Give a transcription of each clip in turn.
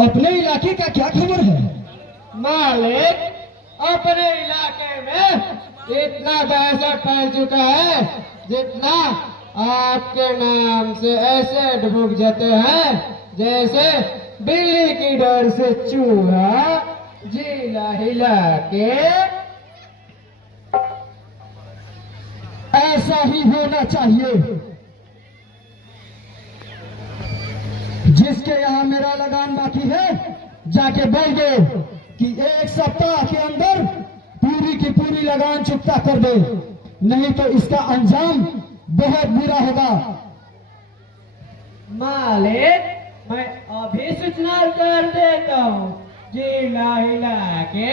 अपने इलाके का क्या खबर है? मालिक, अपने इलाके में इतना दहशत फैल चुका है जितना आपके नाम से ऐसे डूब जाते हैं जैसे बिल्ली की डर से चूहा जिला हिला के। ऐसा ही होना चाहिए। जिसके यहाँ मेरा लगान बाकी है जाके बोल दो कि 1 सप्ताह के अंदर पूरी की पूरी लगान चुकता कर दे, नहीं तो इसका अंजाम बहुत बुरा होगा। मालिक, मैं अभी सूचना कर देता हूँ जिला हिला के।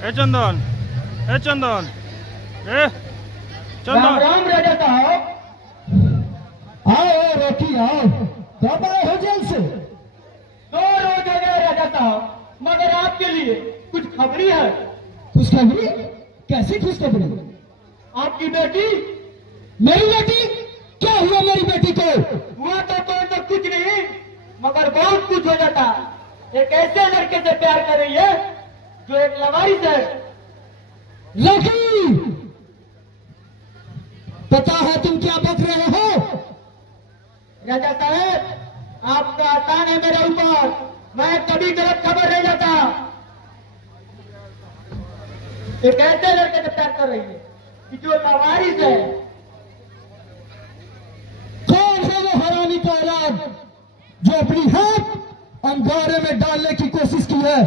ए चंदन, ए चंदन, ए राम चंदन। राम राजा साहब। आओ रोकी आओ, कब आए हो जेल से? 2 रोज हो गए राजा साहब, मगर आपके लिए कुछ खबरी है। खुशखबरी? कैसी खुशखबरी? आपकी बेटी। मेरी बेटी? क्या हुआ मेरी बेटी को? हुआ तो कुछ नहीं, मगर बहुत कुछ हो जाता। एक ऐसे लड़के से प्यार कर रही है जो एक लवारिस है। लकी, पता है तुम क्या बक रहे हो? राजा साहब, आपका आसान है मेरे ऊपर, मैं कभी गलत खबर नहीं जाता। एक ऐसे लड़के से प्यार कर रही है कि जो लवारिस है। कौन है वो हरामी का औलाद जो अपनी हाथ अंगारे में डालने की कोशिश की है?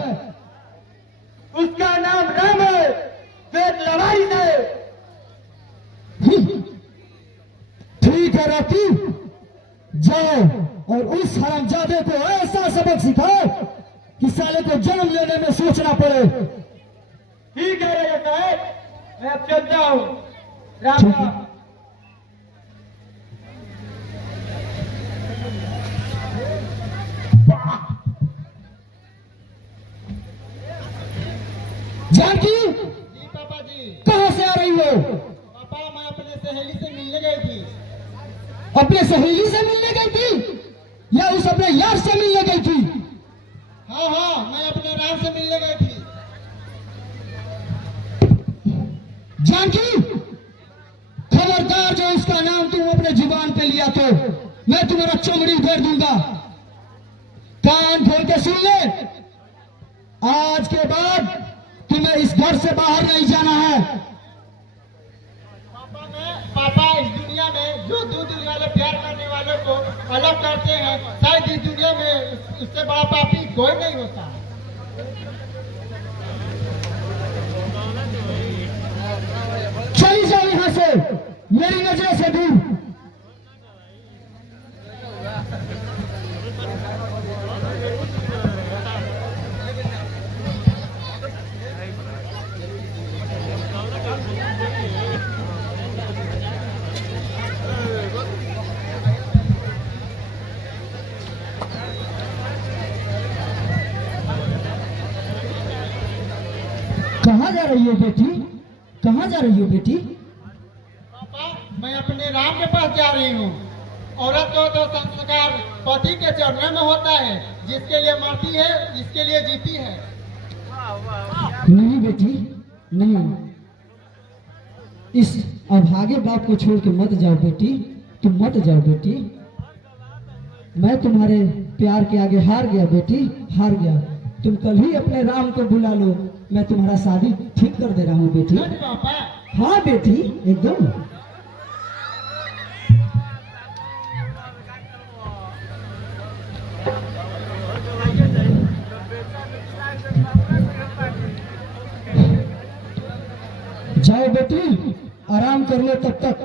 उसका नाम राम है, वेद लवारिस है। ठीक है रॉकी, जाओ और उस हरामजादे को ऐसा सबक सिखाओ कि साले को जन्म लेने में सोचना पड़े। ठीक है राजा साहब, मैं अब चलता हूँ। राम राम। जानकी, जी पापा जी। कहां से आ रही हो? पापा, मैं अपने सहेली से मिलने गई थी। अपने सहेली से मिलने गई थी या उस अपने यार से मिलने गई थी? हाँ हाँ, मैं अपने राम से मिलने गई थी। जानकी, खबरदार जो उसका नाम तुम अपने जुबान पे लिया तो मैं तुम्हारा चमड़ी उधेड़ दूंगा। कान खोल के सुन ले, आज के बाद तुम्हें इस घर से बाहर नहीं जाना है। पापा, इस दुनिया में जो दो दिल वाले प्यार करने वालों को अलग करते हैं, शायद इस दुनिया में उससे बड़ा पापी कोई नहीं होता। चली जाओ यहां से, मेरी नजरों से दूर। कहाँ जा रही हो बेटी? कहाँ जा रही हो बेटी? पापा, मैं अपने राम के पास जा रही हूँ। औरत को तो संस्कार पति के चरणों में होता है, जिसके लिए मरती है, जिसके लिए जीती है। नहीं बेटी, नहीं। इस अभागे बाप को छोड़ के मत जाओ बेटी, तुम मत जाओ बेटी। मैं तुम्हारे प्यार के आगे हार गया बेटी, हार गया। तुम कल ही अपने राम को बुला लो, मैं तुम्हारा शादी ठीक कर दे रहा हूँ बेटी। पापा, हाँ बेटी, एकदम। जाओ बेटी, आराम कर लो तब तक।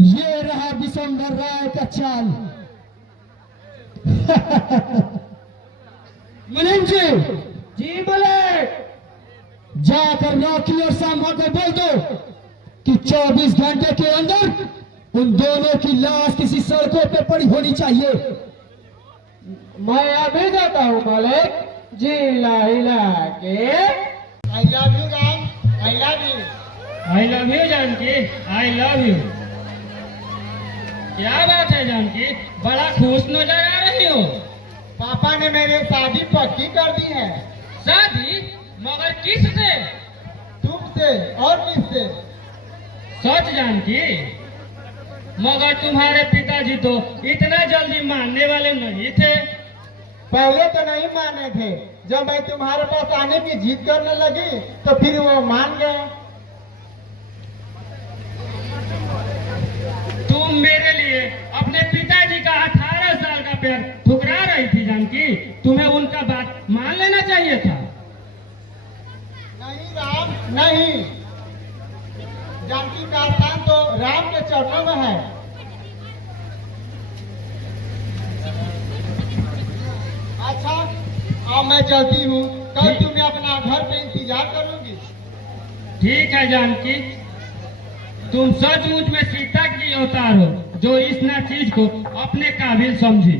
ये रहा विशंबर राय का चाल। मुनीम जी बोले, जाकर रॉकी और सांबा को बोल दो कि 24 घंटे के अंदर उन दोनों की लाश किसी सड़कों पे पड़ी होनी चाहिए। मैं अभी जाता हूँ मालिक। जिला हिला के I love you Ram, I love you. I love you Janaki, I love you. क्या बात है जानकी, बड़ा खुश नजर आ रही हो। पापा ने मेरी शादी पक्की कर दी है। शादी? मगर किससे? तुमसे और किससे? सच जानकी? मगर तुम्हारे पिताजी तो इतना जल्दी मानने वाले नहीं थे। पहले तो नहीं माने थे, जब मैं तुम्हारे पास आने की जिद करने लगी तो फिर वो मान गए। तुम मेरे लिए अपने पिताजी का 18 साल का पैर ठुकरा रही थी जानकी, तुम्हें उनका बात मान लेना चाहिए था। नहीं राम, नहीं। जानकी का स्थान तो राम के चरणों में है। अच्छा, अब मैं चलती हूँ, कल तुम्हें अपना घर पे इंतजार करूंगी। ठीक है जानकी, तुम सचमुच में सीता की अवतार हो, जो इस ना चीज को अपने काबिल समझी।